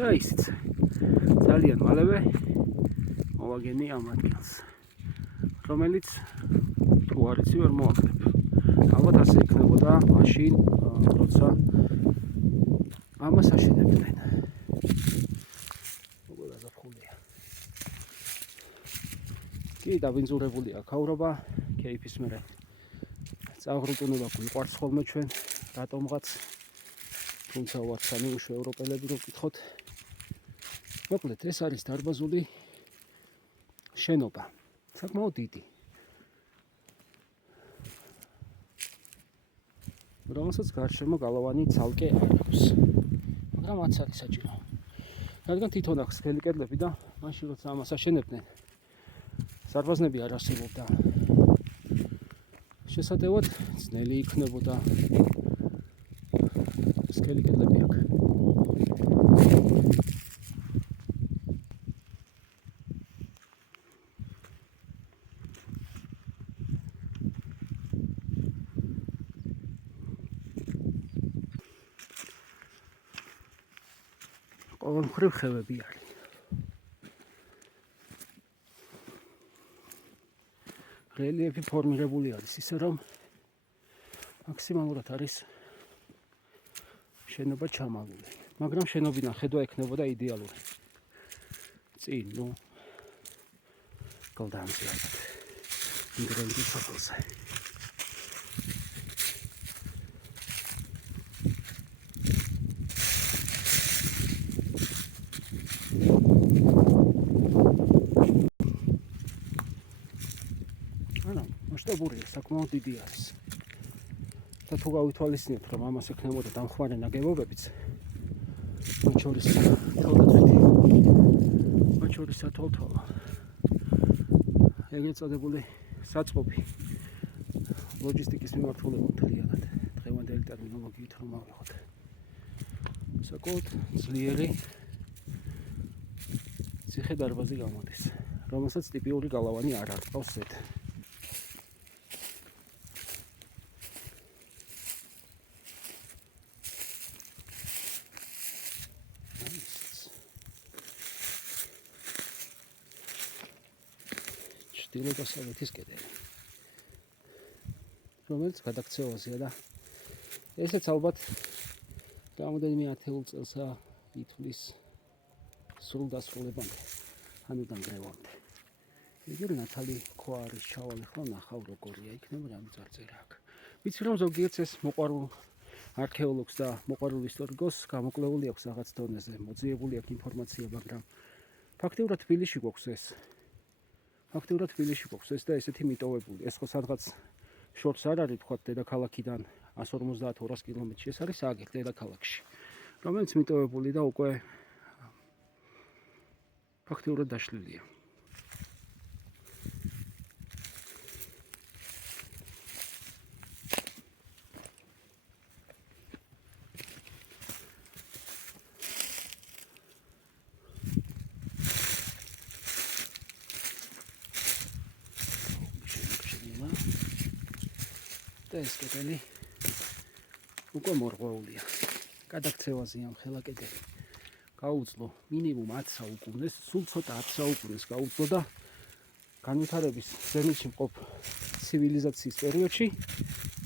და ისიც ძალიან მალევე მოვაგენი ამ ადგილს, რომელიც თუ არ იცი ვერ მოვაგდებ. ალბათ ასე იქნებოდა მაშინ, როცა ამას აშენებდნენ. როგორ გაზაფხულია. კი, დაბინძურებულია ქავრობა, კეიფის მერე. წაღრუტუნება გვიყვარს ხოლმე ჩვენ, რატომღაც, თუმცა ვართ სამეუშო ევროპელები რო ვკითხოთ. მოკლედ, ეს არის დარბაზული შენობა, საკმაოდ დიდი. რომელსაც გარშემო გალავანი ცალკე არ აქვს. მაგრამ რაც არის საჭირო. რადგან თვითონ აქვს სქელი კედლები და მაშინ როცა ამას აშენებდნენ, ზარბაზნები არ არსებობდა. შესატევად ძნელი იქნებოდა სქელი კედლები აქვს. ყოველ მხრივ ხევები არის. რელიეფი ფორმირებული არის ისე, რომ მაქსიმალურად არის შენობა ჩამალული. მაგრამ შენობიდან ხედვა ექნებოდა იდეალური. წინ, გალდანზე ალბათ. ინგრენდი საფულზე. მასშტაბურია, საკმაოდ დიდი არის. და თუ გავითვალისწინებთ, რომ ამას ექნებოდა დამხმარე ნაგებობებიც, მათ შორის თავდაცვითი, მათ შორის სათვალთვალო, ეგრეთ წოდებული საწყობი ლოჯისტიკის მიმართულება მთლიანად, დღევანდელი ტერმინოლოგიით რომ ავიღოთ. საკმაოდ ძლიერი ციხე-დარბაზი გამოდის, რომელსაც ტიპიური გალავანი არ არტყავს ზედ. ჩრდილო-დასავლეთის კედელი, რომელიც გადაქცევაზეა და ესეც ალბათ რამოდენიმე ათეულ წელსა ითვლის სრულ დასრულებამდე, ანუ დანგრევამდე. იგივე ნათალი ქვა არის ჩავალი ხო, ნახავ როგორია, იქნება რამე წარწერა აქვს. ვიცი რომ ზოგიერთს ეს მოყვარულ არქეოლოგს და მოყვარულ ისტორიკოს გამოკვლეული აქვს რაღაც დონეზე, მოძიებული აქვს ინფორმაცია, მაგრამ ფაქტიურად თბილისში გვაქვს ეს. ფაქტიურად თბილისში გვაქვს ეს და ესეთი მიტოვებული. ეს ხო სადღაც შორს არ არის, თქვათ, დედაქალაქიდან 150-200 კილომეტრში, ეს არის აგერ დედაქალაქში, რომელიც მიტოვებული და უკვე ფაქტიურად დაშლილია. და ეს კედელი უკვე მორღვეულია. გადაქცევაზეა ხელა კედელი. გაუძლო მინიმუმ 10 საუკუნეს, სულ ცოტა 10 საუკუნეს გაუძლო და განვითარების ზემში მყოფ ცივილიზაციის პერიოდში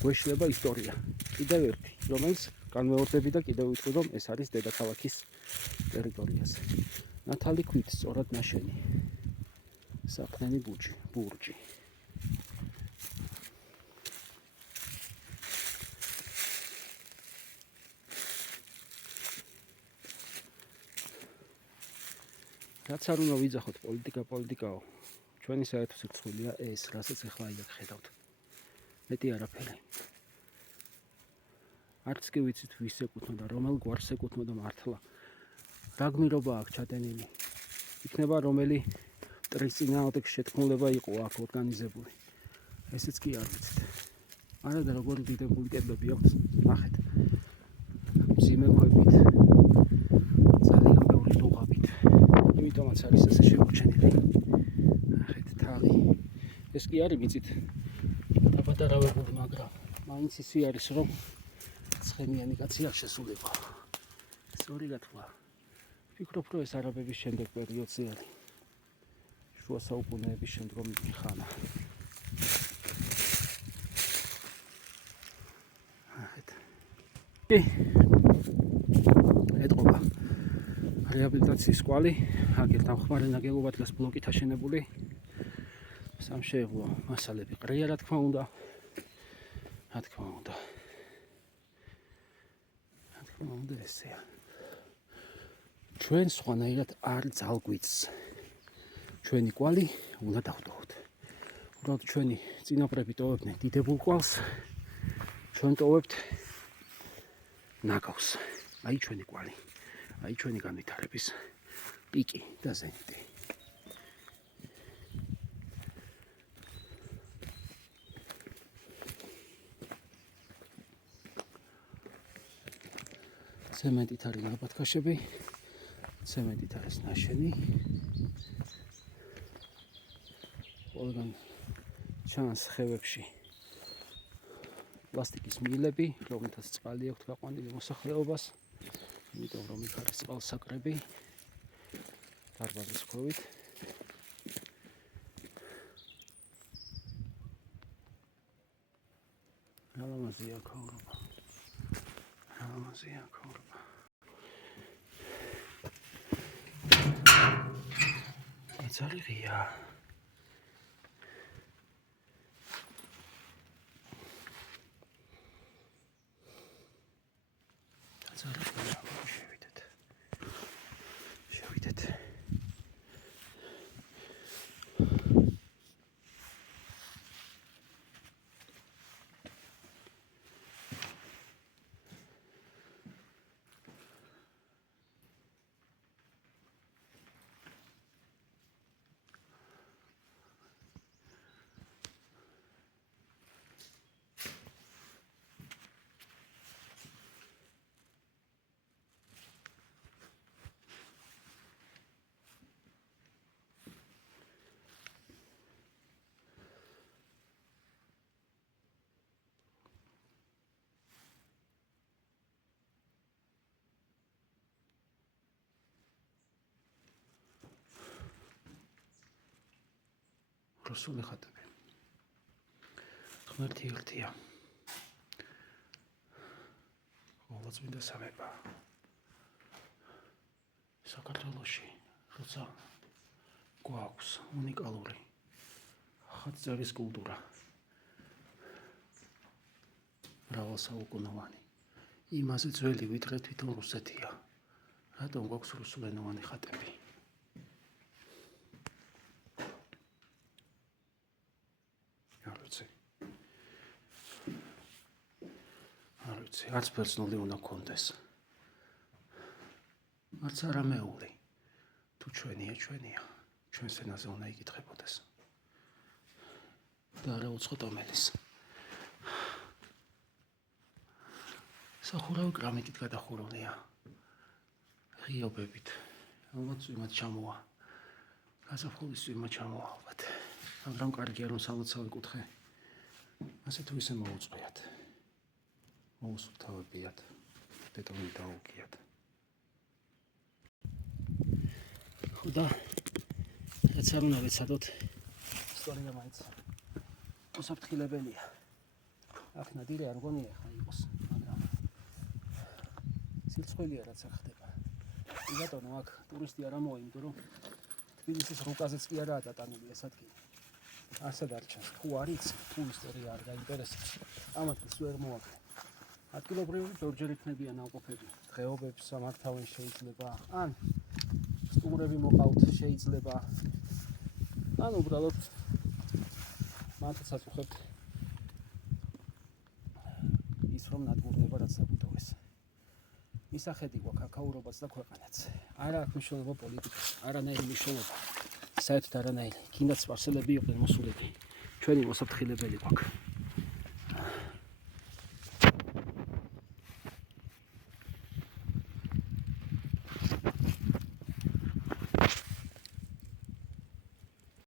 გვეშლება ისტორია. კიდევ ერთი, რომელიც განმეორდები და კიდევ ვიტყვი, რომ ეს არის დედაქალაქის ტერიტორიაზე. ნათალი ქვით სწორად ნაშენი. საფრენი ბურჯი. რაც არ უნდა ვიძახოთ პოლიტიკაო, ჩვენი საერთო სიცხულია ეს, რასაც ახლა აქ ხედავთ. მეტი არაფერი. არც კი ვიცით ვის ეკუთვნოდა, რომელ გვარს ეკუთვნოდა მართლა. რა გმირობა აქვს ჩადენილი. იქნება რომელი მტრის წინააღმდეგ შეთქმულება იყო აქ ორგანიზებული. ესეც კი არ ვიცით. არა და როგორი დიდებული კედლები აქვს, ნახეთ. მძიმე ქვებით. ძალიან ბევრი დუღაბით. იმიტომაც არის ესე შემორჩენილი. ნახეთ, თაღი. ეს კი არის მიწით დაბადარავებული, მაგრამ მაინც ისი არის, რომ ცხენიანი კაცი არ შესულიყო. სწორი გათვლა. ვფიქრობ, რომ ეს არაბების შემდეგ პერიოდზე არის. შუა საუკუნეების შემდგომი ხანა. ეტყობა რეაბილიტაციის კვალი, აგერ დამხმარე ნაგებობა დღეს ბლოკით აშენებული. სამშეღლო მასალები ყრია, რა თქმა უნდა. ესეა. ჩვენ სხვანაირად არ ძალგვიცს. ჩვენი კვალი უნდა დავტოვოთ. უბრალოდ ჩვენი წინაპრები ტოვებდნენ დიდებულ კვალს, ჩვენ ტოვებთ ნაგავს. აი ჩვენი კვალი. აი ჩვენი განვითარების პიკი და ზენიტი. ცემენტით არის ნაბათქაშები, ცემენტით არის ნაშენი. ყველგან ჩანს ხევებში პლასტიკის მილები, რომელთაც წყალი აქვთ გაყვანილი მოსახლეობას, იმიტომ რომ იქ არის წყალსაკრები დარბაზის ქვევით. რამაზია ქაურობა. ძალიან ღია. შევიდეთ. რუსული ხატები. ღმერთი ერთია. ყოვლადწმინდა სამება. საქართველოში როცა გვაქვს უნიკალური ხატწერის კულტურა, მრავალსაუკუნოვანი, იმაზე ძველი ვიდრე თვითონ რუსეთია. რატომ გვაქვს რუსულენოვანი ხატები? არც პერსონალი უნდა გქონდეს. არც არამეული. თუ ჩვენია, ჩვენს ენაზე უნდა იკითხებოდეს. და არა უცხო ტომელის. სახურავი კრამიტით გადახურულია. ღიობებით. ალბათ იმათ ჩამოვა. გაზაფხულის იმათ ჩამოვა ალბათ. მაგრამ კარგია რომ სამოცავი კუთხე ასე თუ ისე მოუწყიათ. მოუსუფთავებიათ, დეტონი დაუგიათ. ხოდა რაც არ უნდა ვეცადოთ, ისტორია მაინც მოსაფრთხილებელია. აქ ნადირე არ გონია ხა იყოს, მაგრამ სიცხველია რაც აქ ხდება. ბატონო, აქ ტურისტი არ ამოვა, იმიტომ რომ თბილისის რუკაზეც კი არაა დატანილი ეს ადგილი. არსად არ ჩანს, თუ არის, თუ ისტორია არ გაინტერესებს, ამათაც ვერ მოაქვს. ადგილობრივი ზოგჯერ იქნებიან ნაყოფები, დღეობებს სამართავენ შეიძლება, ან სტუმრები მოყავთ შეიძლება. ან უბრალოდ მათაც აწუხებთ ის რომ ნადგურდება რაც საფუძველს. მისახედი გვაქვს აქაურობაც და ქვეყანაც. არა აქვს მნიშვნელობა პოლიტიკას, არანაირი მნიშვნელობა. საერთოდ არანაირი. კიდაც სპარსელები იყვნენ მოსულები. ჩვენი მოსაფრთხილებელი გვაქვს.